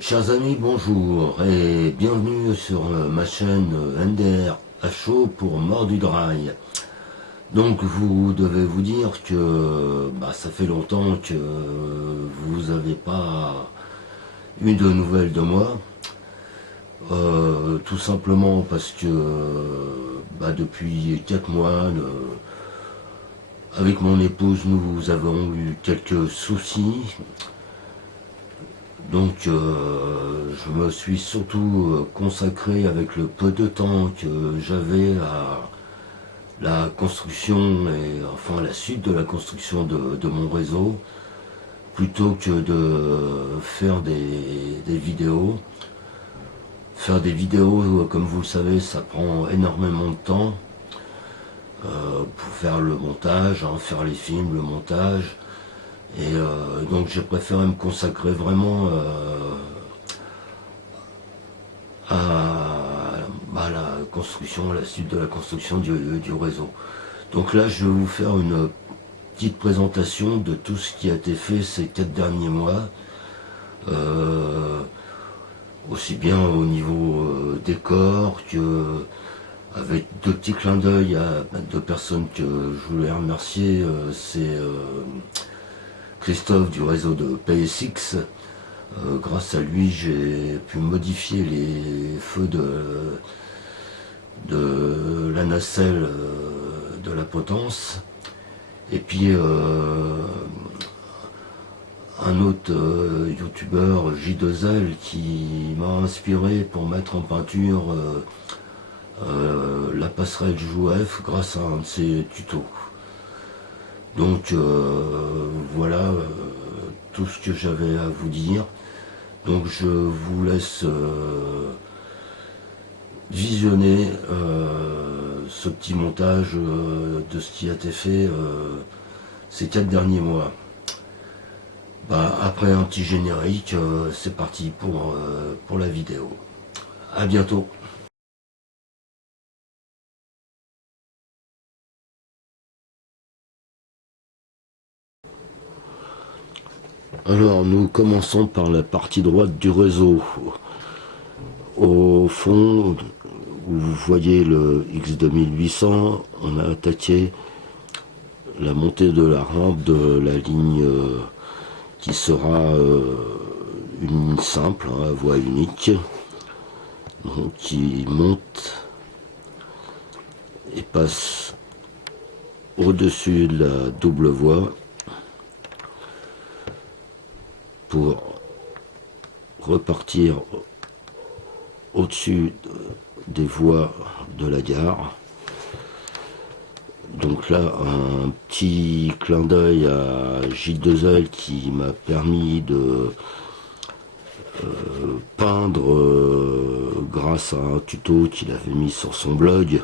Chers amis, bonjour et bienvenue sur ma chaîne NDR HO pour Mordu Dry. Donc vous devez vous dire que ça fait longtemps que vous n'avez pas eu de nouvelles de moi. Tout simplement parce que depuis 4 mois, avec mon épouse, nous avons eu quelques soucis. Donc je me suis surtout consacré avec le peu de temps que j'avais à la construction et enfin la suite de la construction de mon réseau, plutôt que de faire des vidéos. Faire des vidéos, comme vous le savez, ça prend énormément de temps pour faire le montage, faire les films, le montage. Et donc j'ai préféré me consacrer vraiment à la construction, à la suite de la construction du réseau. Donc là, je vais vous faire une petite présentation de tout ce qui a été fait ces 4 derniers mois, aussi bien au niveau décor que avec deux petits clins d'œil à deux personnes que je voulais remercier. C'est Christophe du réseau de PSX. Grâce à lui, j'ai pu modifier les feux de la nacelle de la potence. Et puis un autre youtubeur J2L qui m'a inspiré pour mettre en peinture la passerelle JOUF grâce à un de ses tutos. Donc voilà tout ce que j'avais à vous dire. Donc je vous laisse visionner ce petit montage de ce qui a été fait ces 4 derniers mois. Après un petit générique, c'est parti pour la vidéo. À bientôt. Alors nous commençons par la partie droite du réseau. Au fond, où vous voyez le X2800, on a attaqué la montée de la rampe de la ligne qui sera une ligne simple, à voie unique, donc qui monte et passe au-dessus de la double voie pour repartir au-dessus des voies de la gare. Donc là, un petit clin d'œil à J2L qui m'a permis de peindre, grâce à un tuto qu'il avait mis sur son blog,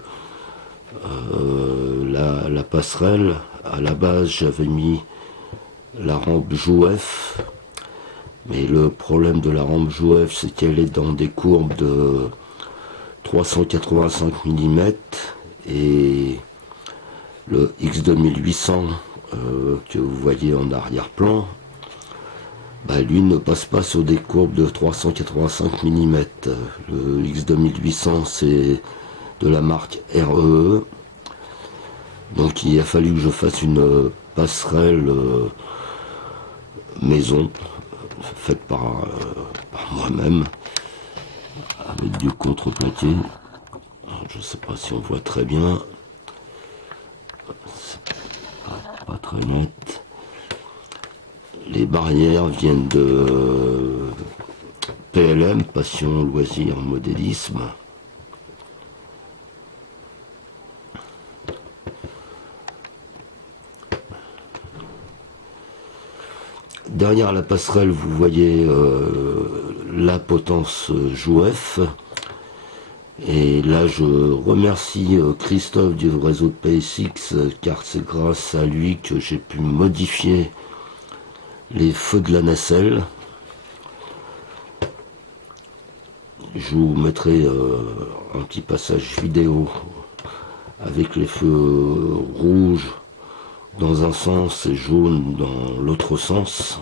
la passerelle. À la base, j'avais mis la rampe JOUF, mais le problème de la rampe JOUF, c'est qu'elle est dans des courbes de 385 mm et le X2800 que vous voyez en arrière-plan, lui ne passe pas sur des courbes de 385 mm. Le X2800, c'est de la marque REE. Donc il a fallu que je fasse une passerelle maison, faite par moi-même, avec du contreplaqué. Je ne sais pas si on voit très bien. Pas très net. Les barrières viennent de PLM, Passion, Loisir, Modélisme. Derrière la passerelle, vous voyez la potence JOUF. Et là, je remercie Christophe du réseau de PSX, car c'est grâce à lui que j'ai pu modifier les feux de la nacelle. Je vous mettrai un petit passage vidéo avec les feux rouges dans un sens et jaune dans l'autre sens.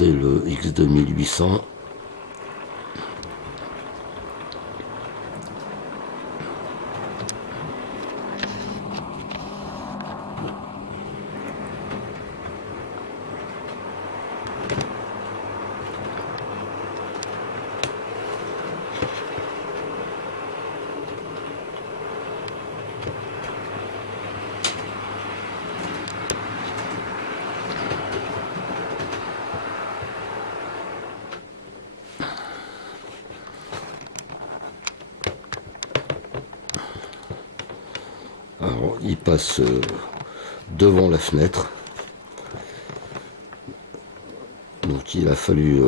tester le X2800. Alors, il passe devant la fenêtre. Donc il a fallu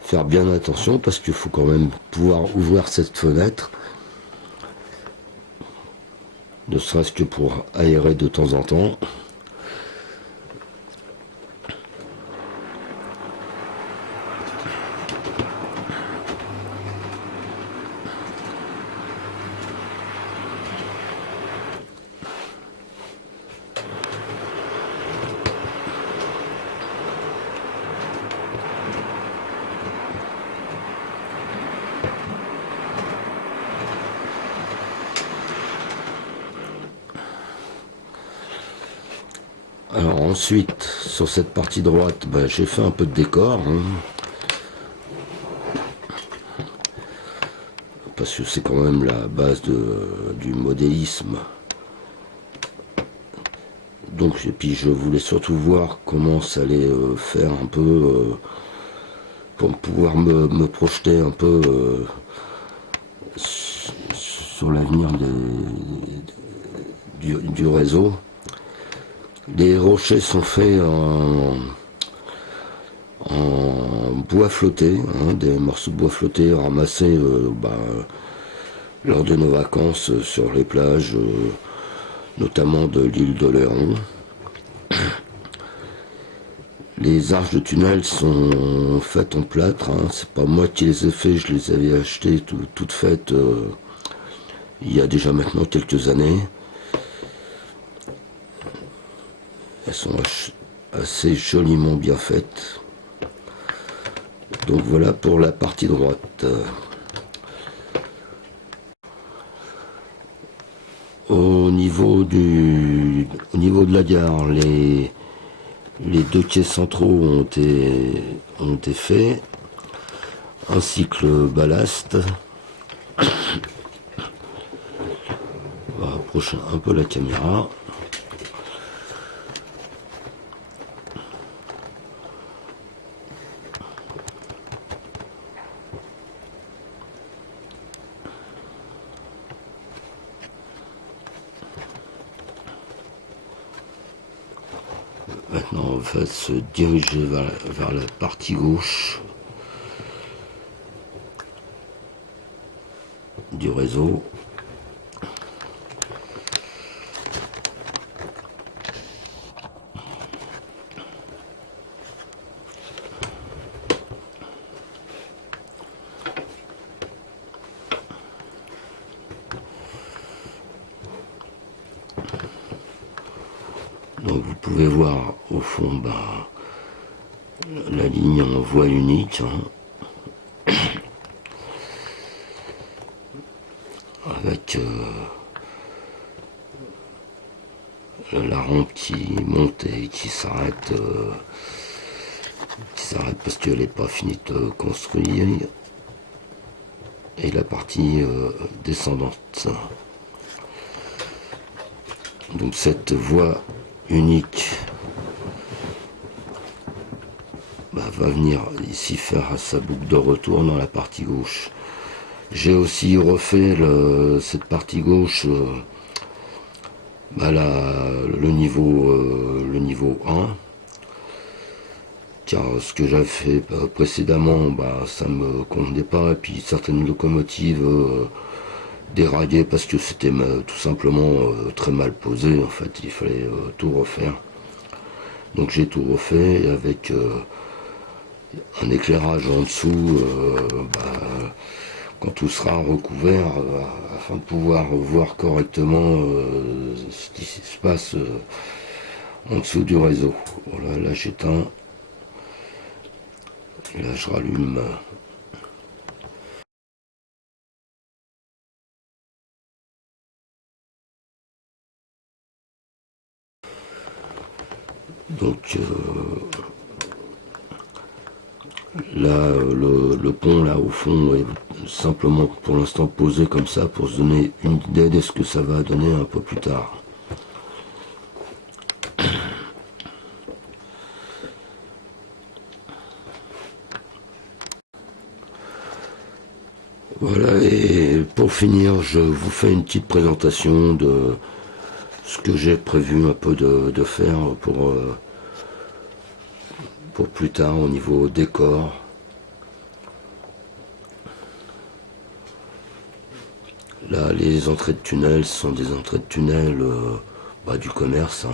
faire bien attention parce qu'il faut quand même pouvoir ouvrir cette fenêtre. Ne serait-ce que pour aérer de temps en temps. Alors ensuite, sur cette partie droite, j'ai fait un peu de décor. Parce que c'est quand même la base du modélisme. Donc, et puis je voulais surtout voir comment ça allait faire un peu pour pouvoir me projeter un peu sur l'avenir du réseau. Les rochers sont faits en bois flotté, des morceaux de bois flotté ramassés lors de nos vacances sur les plages, notamment de l'île d'Oléron. Les arches de tunnel sont faites en plâtre, c'est pas moi qui les ai fait, je les avais achetées toutes faites il y a déjà maintenant quelques années. Elles sont assez joliment bien faites. Donc voilà pour la partie droite. Au niveau de la gare, les deux quais centraux ont été faits, ainsi que le ballast. On va approcher un peu la caméra. Maintenant, on va se diriger vers la partie gauche du réseau. Donc vous pouvez voir au fond la ligne en voie unique, avec la rampe qui monte et qui s'arrête parce qu'elle n'est pas finie de construire, et la partie descendante. Donc cette voie unique va venir ici faire sa boucle de retour dans la partie gauche. J'ai aussi refait cette partie gauche, le niveau 1, car ce que j'avais fait précédemment, ça me convenait pas, et puis certaines locomotives déraillé parce que c'était tout simplement très mal posé. En fait, il fallait tout refaire. Donc j'ai tout refait avec un éclairage en dessous quand tout sera recouvert, afin de pouvoir voir correctement ce qui se passe en dessous du réseau. Voilà, là j'éteins. Là, je rallume. Donc là, le pont là au fond est simplement pour l'instant posé comme ça pour se donner une idée de ce que ça va donner un peu plus tard. Voilà, et pour finir, je vous fais une petite présentation de ce que j'ai prévu un peu de faire pour plus tard au niveau décor. Là, les entrées de tunnel sont des entrées de tunnel du commerce. Hein.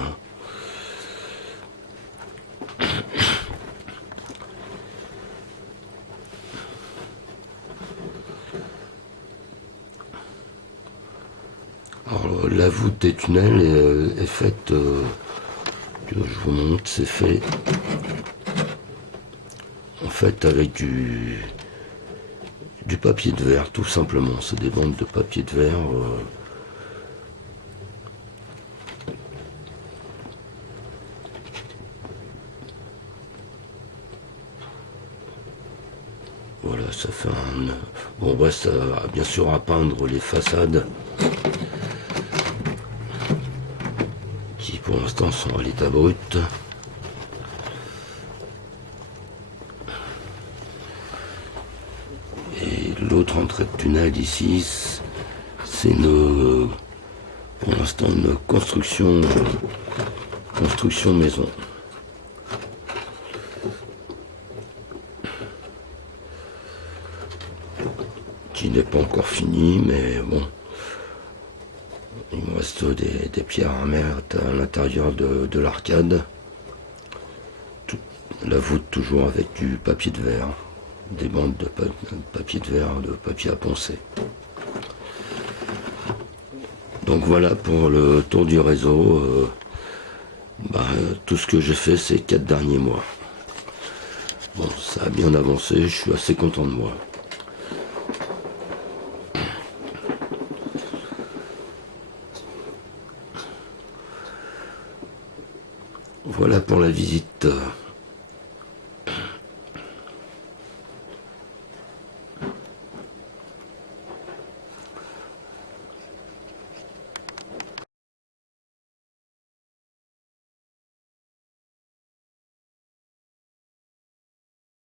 Alors, la voûte des tunnels est faite, je vous montre, c'est fait en fait avec du papier de verre, tout simplement. C'est des bandes de papier de verre. Voilà, ça fait un... Bon, reste bien sûr à peindre les façades qui pour l'instant sont à l'état brut. Et l'autre entrée de tunnel ici, c'est pour l'instant une construction maison. Qui n'est pas encore fini, mais bon, il me reste des pierres à mettre à l'intérieur de l'arcade. La voûte toujours avec du papier de verre, des bandes de papier de verre, de papier à poncer. Donc voilà pour le tour du réseau. Tout ce que j'ai fait ces 4 derniers mois. Bon, ça a bien avancé, je suis assez content de moi. Voilà pour la visite.